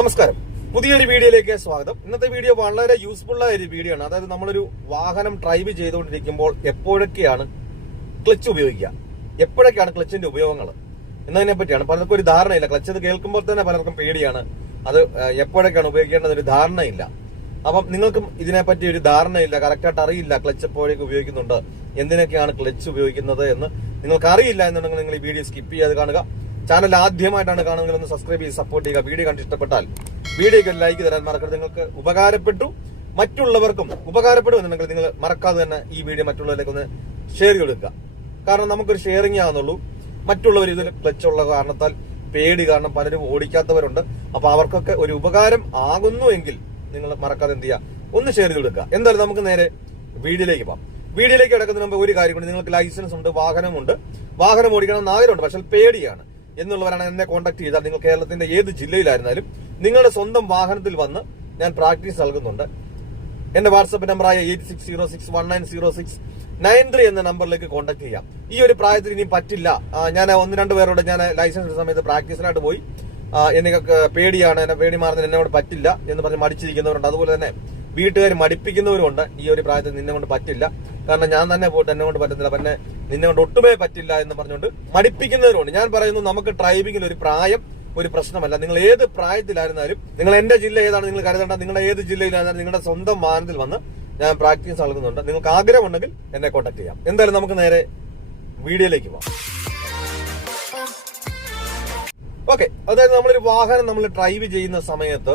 നമസ്കാരം. പുതിയൊരു വീഡിയോയിലേക്ക് സ്വാഗതം. ഇന്നത്തെ വീഡിയോ വളരെ യൂസ്ഫുൾ ആയ ഒരു വീഡിയോ ആണ്. അതായത് നമ്മളൊരു വാഹനം ഡ്രൈവ് ചെയ്തുകൊണ്ടിരിക്കുമ്പോൾ എപ്പോഴൊക്കെയാണ് ക്ലച്ച് ഉപയോഗിക്കുക? എപ്പോഴൊക്കെയാണ് ക്ലച്ചിന്റെ ഉപയോഗങ്ങൾ? എന്നതിനെ പറ്റിയാണ്. പലർക്കും ഒരു ധാരണയില്ല. ക്ലച്ച് അത് കേൾക്കുമ്പോൾ തന്നെ പലർക്കും പേടിയാണ്. അത് എപ്പോഴൊക്കെയാണ് ഉപയോഗിക്കേണ്ടത് ഒരു ധാരണയില്ല. അപ്പം നിങ്ങൾക്കും ഇതിനെപ്പറ്റി ഒരു ധാരണയില്ല. കറക്റ്റായിട്ട് അറിയില്ല ക്ലച്ച് എപ്പോഴേക്ക് ഉപയോഗിക്കുന്നുണ്ട്. എന്തിനൊക്കെയാണ് ക്ലച്ച് ഉപയോഗിക്കുന്നത് എന്ന് നിങ്ങൾക്ക് അറിയില്ല എന്നുണ്ടെങ്കിൽ നിങ്ങൾ ഈ വീഡിയോ സ്കിപ്പ് ചെയ്യാതെ കാണുക. ചാനൽ ആദ്യമായിട്ടാണ് കാണുന്നതെങ്കിൽ ഒന്ന് സബ്സ്ക്രൈബ് ചെയ്ത് സപ്പോർട്ട് ചെയ്യുക. വീഡിയോ കണ്ട് ഇഷ്ടപ്പെട്ടാൽ വീഡിയോക്ക് ലൈക്ക് തരാൻ മറക്കരുത്. നിങ്ങൾക്ക് ഉപകാരപ്പെട്ടു മറ്റുള്ളവർക്കും ഉപകാരപ്പെടുമെന്നുണ്ടെങ്കിൽ നിങ്ങൾ മറക്കാതെ തന്നെ ഈ വീഡിയോ മറ്റുള്ളവരിലേക്ക് ഒന്ന് ഷെയർ കൊടുക്കുക. കാരണം നമുക്കൊരു ഷെയറിങ് ആകുന്നുള്ളൂ മറ്റുള്ളവർ ഇതിൽ ക്ലച്ച് ഉള്ള കാരണത്താൽ പേടി കാരണം പലരും ഓടിക്കാത്തവരുണ്ട്. അപ്പൊ അവർക്കൊക്കെ ഒരു ഉപകാരം ആകുന്നു എങ്കിൽ നിങ്ങൾ മറക്കാതെ എന്ത് ചെയ്യുക? ഒന്ന് ഷെയർ കൊടുക്കുക. എന്തായാലും നമുക്ക് നേരെ വീഡിയോയിലേക്ക് പോകാം. വീഡിയോയിലേക്ക് കിടക്കുന്നതിന് മുമ്പ് ഒരു കാര്യം നിങ്ങൾക്ക് ലൈസൻസ് ഉണ്ട് വാഹനമുണ്ട്. വാഹനം ഓടിക്കണം എന്ന് ആഗ്രഹമുണ്ട് പക്ഷെ പേടിയാണ്. എന്നുള്ളവരാണ് എന്നെ കോൺടാക്ട് ചെയ്താൽ നിങ്ങൾ കേരളത്തിന്റെ ഏത് ജില്ലയിലായിരുന്നാലും നിങ്ങളുടെ സ്വന്തം വാഹനത്തിൽ വന്ന് ഞാൻ പ്രാക്ടീസ് നൽകുന്നുണ്ട്. എന്റെ വാട്സ്ആപ്പ് നമ്പറായ eight six zero six one nine zero six nine three എന്ന നമ്പറിലേക്ക് കോൺടാക്ട് ചെയ്യാം. ഈ ഒരു പ്രായത്തിൽ ഇനി പറ്റില്ല. ഞാൻ ഒന്ന് രണ്ട് പേരോട് ഞാൻ ലൈസൻസ് സമയത്ത് പ്രാക്ടീസിനായിട്ട് പോയി. എനിക്ക് പേടിയാണ് എന്നെ പേടി മാറുന്നത് എന്നോട് പറ്റില്ല എന്ന് പറഞ്ഞ് മടിച്ചിരിക്കുന്നവരുണ്ട്. അതുപോലെ തന്നെ വീട്ടുകാർ മടിപ്പിക്കുന്നവരുണ്ട് ഈ ഒരു പ്രായത്തിൽ നിന്നെ കൊണ്ട് പറ്റില്ല. കാരണം ഞാൻ തന്നെ പോയിട്ട് എന്നെ കൊണ്ട് പറ്റുന്നില്ല പിന്നെ നിന്നെ കൊണ്ട് ഒട്ടുമേ പറ്റില്ല എന്ന് പറഞ്ഞുകൊണ്ട് മടിപ്പിക്കുന്നവരുണ്ട് ഞാൻ പറയുന്നു നമുക്ക് ഡ്രൈവിംഗിൽ ഒരു പ്രായം ഒരു പ്രശ്നമല്ല. നിങ്ങൾ ഏത് പ്രായത്തിലായിരുന്നാലും നിങ്ങൾ എന്റെ ജില്ല ഏതാണ് നിങ്ങൾ കരുതേണ്ട? നിങ്ങളുടെ ഏത് ജില്ലയിലായിരുന്നാലും നിങ്ങളുടെ സ്വന്തം വാഹനത്തിൽ വന്ന് ഞാൻ പ്രാക്ടീസ് നൽകുന്നുണ്ട്. നിങ്ങൾക്ക് ആഗ്രഹമുണ്ടെങ്കിൽ എന്നെ കോൺടാക്ട് ചെയ്യാം. എന്തായാലും നമുക്ക് നേരെ വീഡിയോയിലേക്ക് പോകാം ഓക്കെ അതായത് നമ്മളൊരു വാഹനം നമ്മൾ ഡ്രൈവ് ചെയ്യുന്ന സമയത്ത്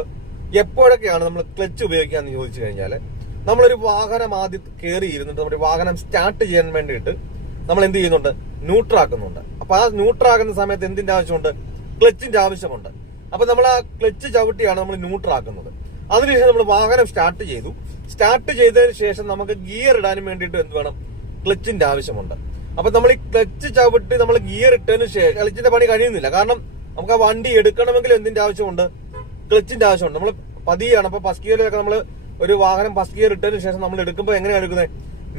എപ്പോഴൊക്കെയാണ് നമ്മൾ ക്ലച്ച് ഉപയോഗിക്കുക എന്ന് ചോദിച്ചു കഴിഞ്ഞാൽ നമ്മളൊരു വാഹനം ആദ്യം കയറി ഇരുന്നിട്ട് നമ്മുടെ വാഹനം സ്റ്റാർട്ട് ചെയ്യാൻ വേണ്ടിയിട്ട് നമ്മൾ എന്ത് ചെയ്യുന്നുണ്ട്? ന്യൂട്രാക്കുന്നുണ്ട് അപ്പൊ ആ ന്യൂട്രാക്കുന്ന സമയത്ത് എന്തിന്റെ ആവശ്യമുണ്ട്? ക്ലച്ചിന്റെ ആവശ്യമുണ്ട്. അപ്പൊ നമ്മൾ ആ ക്ലച്ച് ചവിട്ടിയാണ് നമ്മൾ ന്യൂട്രാക്കുന്നത് അതിനുശേഷം നമ്മൾ വാഹനം സ്റ്റാർട്ട് ചെയ്തു. സ്റ്റാർട്ട് ചെയ്തതിന് ശേഷം നമുക്ക് ഗിയർ ഇടാനും വേണ്ടിയിട്ട് എന്ത് വേണം? ക്ലച്ചിന്റെ ആവശ്യമുണ്ട്. അപ്പൊ നമ്മൾ ഈ ക്ലച്ച് ചവിട്ടി നമ്മൾ ഗിയർ ഇട്ടതിന് ശേഷം ക്ലച്ചിന്റെ പണി കഴിയുന്നില്ല. കാരണം നമുക്ക് ആ വണ്ടി എടുക്കണമെങ്കിൽ എന്തിന്റെ ആവശ്യമുണ്ട്? ക്ലച്ചിന്റെ ആവശ്യമുണ്ട്. നമ്മൾ പതിയാണ്. അപ്പൊ ഫസ്റ്റ് ഗിയറിലൊക്കെ നമ്മൾ ഒരു വാഹനം ഫസ്റ്റ് ഗിയർ ഇട്ടതിന് ശേഷം നമ്മൾ എടുക്കുമ്പോൾ എങ്ങനെയാണ് എടുക്കുന്നത്?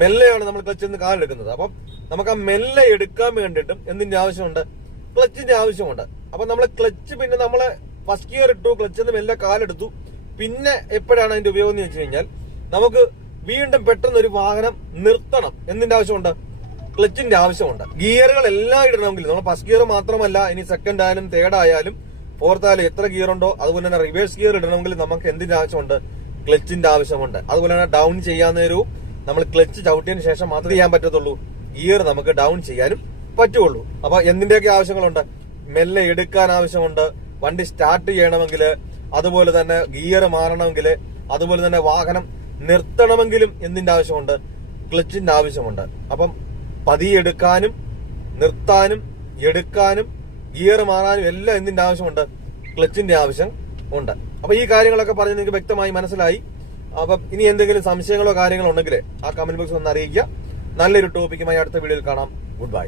മെല്ലെയാണ് നമ്മൾ ക്ലച്ച് നിന്ന് കാലെടുക്കുന്നത് അപ്പം നമുക്ക് ആ മെല്ലെ എടുക്കാൻ വേണ്ടിയിട്ടും എന്തിന്റെ ആവശ്യമുണ്ട്? ക്ലച്ചിന്റെ ആവശ്യമുണ്ട്. അപ്പൊ നമ്മൾ ക്ലച്ച് പിന്നെ നമ്മൾ ഫസ്റ്റ് ഗിയർ ഇട്ടു ക്ലച്ചിൽ നിന്ന് മെല്ലെ കാലെടുത്തു പിന്നെ എപ്പോഴാണ് അതിന്റെ ഉപയോഗം എന്ന് വെച്ച് കഴിഞ്ഞാൽ നമുക്ക് വീണ്ടും പെട്ടെന്ന് ഒരു വാഹനം നിർത്തണം. എന്തിന്റെ ആവശ്യമുണ്ട്? ക്ലച്ചിന്റെ ആവശ്യമുണ്ട്. ഗിയറുകൾ എല്ലാം ഇടണമെങ്കിൽ നമ്മൾ ഫസ്റ്റ് ഗിയർ മാത്രമല്ല ഇനി സെക്കൻഡ് ആയാലും തേർഡ് ആയാലും ഫോർത്ത് ആയാലും എത്ര ഗിയർ ഉണ്ടോ അതുപോലെ തന്നെ റിവേഴ്സ് ഗിയർ ഇടണമെങ്കിൽ നമുക്ക് എന്തിന്റെ ആവശ്യമുണ്ട്? ക്ലച്ചിന്റെ ആവശ്യമുണ്ട്. അതുപോലെ തന്നെ ഡൗൺ ചെയ്യാൻ നേരവും നമ്മൾ ക്ലച്ച് ചവിട്ടിയതിന് ശേഷം മാത്രമേ ചെയ്യാൻ പറ്റത്തുള്ളൂ. ഗിയർ നമുക്ക് ഡൗൺ ചെയ്യാനും പറ്റുള്ളൂ. അപ്പൊ എന്തിന്റെയൊക്കെ ആവശ്യങ്ങളുണ്ട്? മെല്ലെ എടുക്കാൻ ആവശ്യമുണ്ട്. വണ്ടി സ്റ്റാർട്ട് ചെയ്യണമെങ്കിൽ അതുപോലെ തന്നെ ഗിയർ മാറണമെങ്കിൽ അതുപോലെ തന്നെ വാഹനം നിർത്തണമെങ്കിലും എന്തിന്റെ ആവശ്യമുണ്ട്? ക്ലച്ചിന്റെ ആവശ്യമുണ്ട്. അപ്പം പതിയെടുക്കാനും നിർത്താനും എടുക്കാനും ഗിയർ മാറാനും എല്ലാം എന്തിന്റെ ആവശ്യമുണ്ട്? ക്ലച്ചിന്റെ ആവശ്യം ഉണ്ട്. അപ്പൊ ഈ കാര്യങ്ങളൊക്കെ പറഞ്ഞ് നിങ്ങൾക്ക് വ്യക്തമായി മനസ്സിലായി. അപ്പം ഇനി എന്തെങ്കിലും സംശയങ്ങളോ കാര്യങ്ങളോ ഉണ്ടെങ്കിൽ ആ കമന്റ് ബോക്സ് ഒന്ന് അറിയിക്കുക. നല്ലൊരു ടോപ്പിക്കുമായി അടുത്ത വീഡിയോയിൽ കാണാം. Good bye